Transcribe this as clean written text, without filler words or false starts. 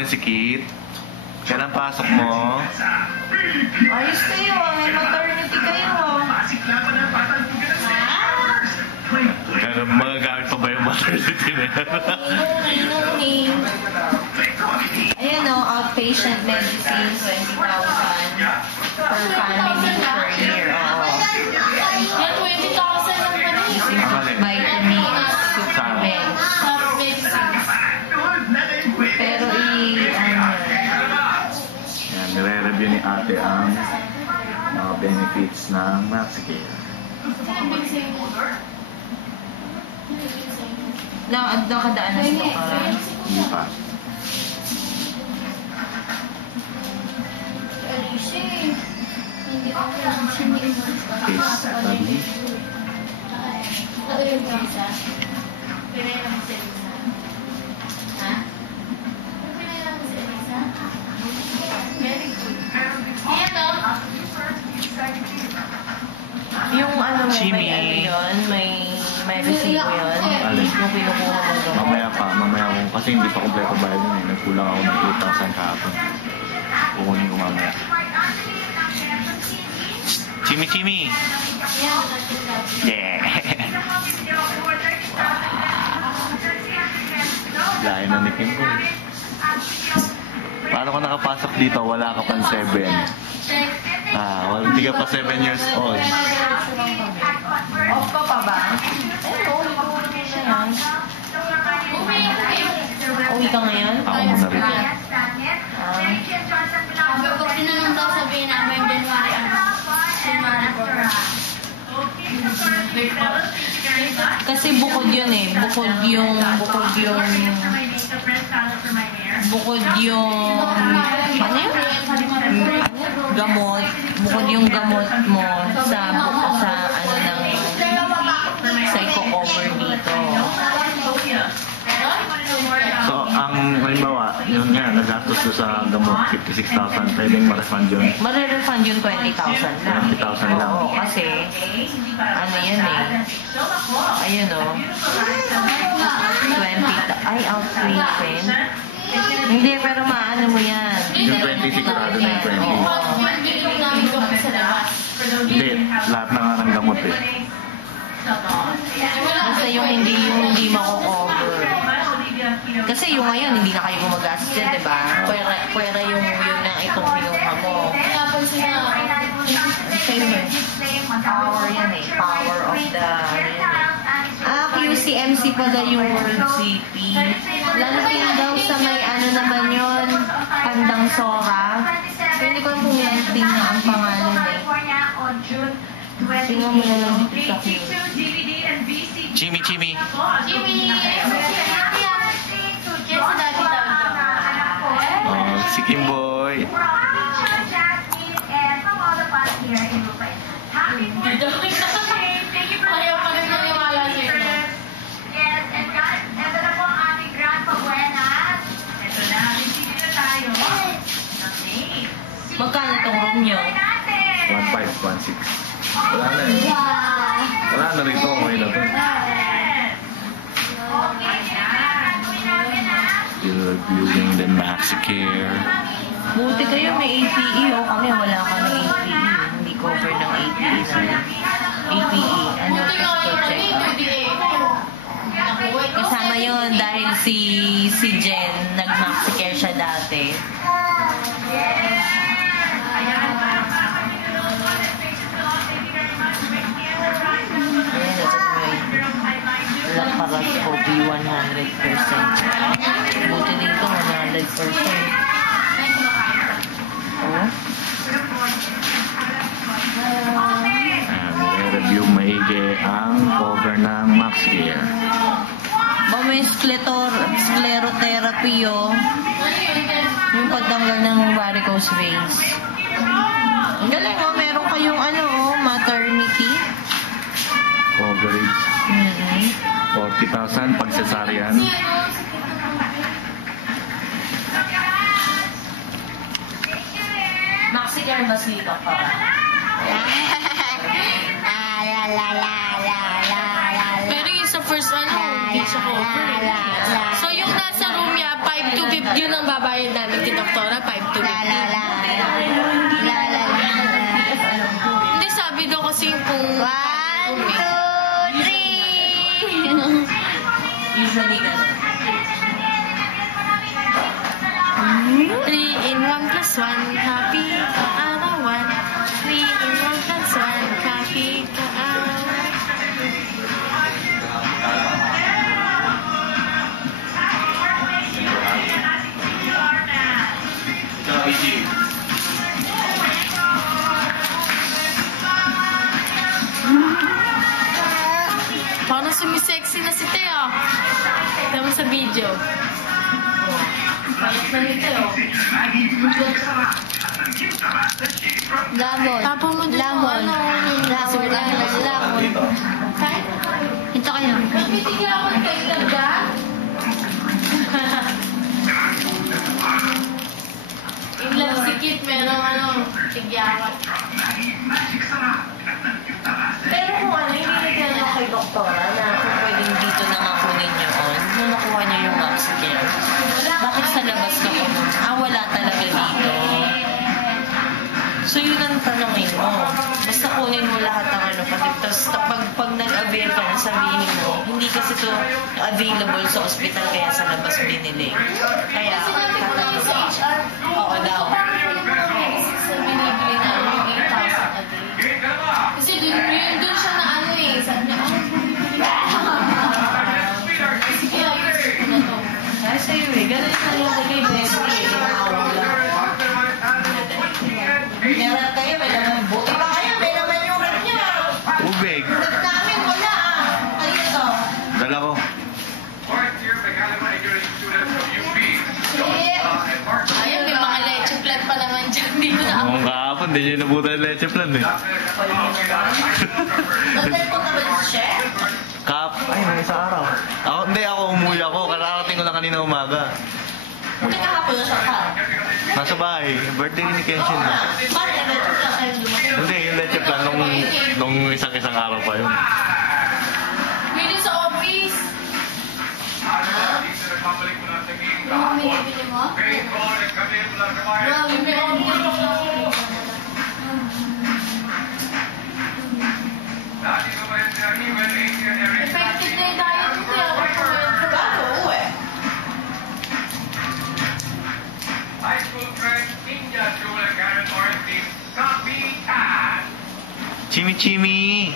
rin si Kit. Kailan pasok mo? Ayos kayo, may maternity kayo. Kaya mga gamit pa ba yung maternity na yan? Ayan o, outpatient medicine, 20,000 per family per year. Yan, 20,000 lang kami. Vitamins, supplements. Pero Yan, nire-review ni ate ang mga benefits ng MaxiCare. nakadaan na sila ka. Hindi pa. Case study. Yung ano mo, Chimi. may ano yun, may resibo yun. Alin? Yung kinukuha mo doon. Mamaya ko. Kasi hindi pa kompleto bayad yun eh. Nagkulang ako ng 8,000 kahapon. Kukunin ko mamaya. Chimi! Yeah! Lain na ni Kim ko eh. Paano ka nakapasok dito? Wala ka pang 7. Hindi ka pa 7 years old. Off ka pa ba? Uwi ka ngayon? Ako muna rito. Kapag tinanong daw sabihin namin January 4. Kasi bukod yun eh. Bukod yung ano yun? Gamot. Bukod yung gamot mo sa ano ng psycho-cover dito. So, ang halimbawa, yun nga, nagastos ko sa gamot, 56,000, pwedeng ma-refund yun. Mare-refund yun 20,000 lang. 20,000 lang. Oo, kasi ano yan eh. Ayun o. 20, ay outpatient. Hindi, pero maano mo yan. Yung 20, sigurado na yung 20. Oo. Hindi, lahat na nga ng gamot eh. Basta yung hindi mako-cover. Kasi yung ngayon, hindi na kayo gumagastos dyan, diba? Pwera yung na itong pinuha mo. Same eh. Power yan eh. Power of the... QCMC pala yung World CP. Lalating daw sa may ano naman yun, Pandang Sora. Hindi ko alam kung lalating na ang pangalan eh. Tingnan mo na lang dito sa Q. Chimi! Oh, si Kimboy. Ayaw pa rin maniwala sa'yo. Yes, and ito na po ang ating Grand Pabuenas. Ito na, receive na tayo. Magkano tong room nyo? 1,516. Wala na eh. Wala na rito. Okay na to. Still reviewing the MaxiCare. Buti kayo may APE o kami wala kami APE. Hindi cover ng APE na. APE, ano physical check-up. Kasama yun dahil si Jen, nag-MaxiCare siya dati. Laparoscopy 100%. Buti dito 100%. Review maigi ang cover ng MaxiCare. May sclerotherapy yung pagtanggal ng varicose veins. Ang galing meron kayong maternity. Coverage. 40,000 pag cesarean. MaxiCare ba sila pa? Pero yung sa first hindi siya cover. So yung nasa room niya, 5 to 50 yun ang babayad namin kay Doktora. 5 to 50. Hindi, sabi daw kasi kung... 1, 2, 3. Usually ganun. 3 in 1 plus 1, happy kaarawan. 3 in 1 plus 1, happy kaarawan. Parang sumisexy na si Teo. Tama sa video. Palit na ni Teo. Lamon. Tapos mo dun Lamon. ano, Lamon. Ito kayo. Pitiglawan kayo talaga? In love si Kit, merong ano, tigyawan. Pero kung ano, hindi nagkano kay Doktora na kung pwedeng dito na nga kunin niyo on, nung nakuha niyo yung Maxicare. Bakit sa labas ka po? Wala talaga dito. So yun ang tanongin mo. Basta kunin mo lahat ng ano pati. Tapos pag nag-avail ka na, sabihin mo, hindi kasi to available sa ospital kaya sa labas binili. Kaya, Sinabi ko lang sa HR. oo daw. Sa binibili namin yung 8,000 a day. Kasi dun siya na ano eh. Sabi niya, sige, ayos ko na to. Kaya sa'yo eh, ganun na yung kay Best eh. Meron kayo, may naman buti pa kayo, may naman yung rep niya. Ubig. Rep namin, wala ah. Kayo to. Dala ko. Ayun, may mga leche plan pa naman dyan. Dito na ako. Nung kahapon, di nyo nabutan yung leche plan eh. Total po naman si Chef. Ay, may isa araw. Ako umuwi ako. Kararating ko lang kanina umaga. Buti kahapon na siya ka. Nasa bahay. Birthday ni Kenshin. Oo nga. Paano yung rep na kayo dumating? Hindi, yung leche plan nung isang araw pa yun. Bili sa office. Ano binibili mo? Grabe, may office. Effective na yung diet ko kaya ako pumunta. Bago, uwi. High school friend Ninja School and Karen Morris team, Copy Cat. Chimi-chimi!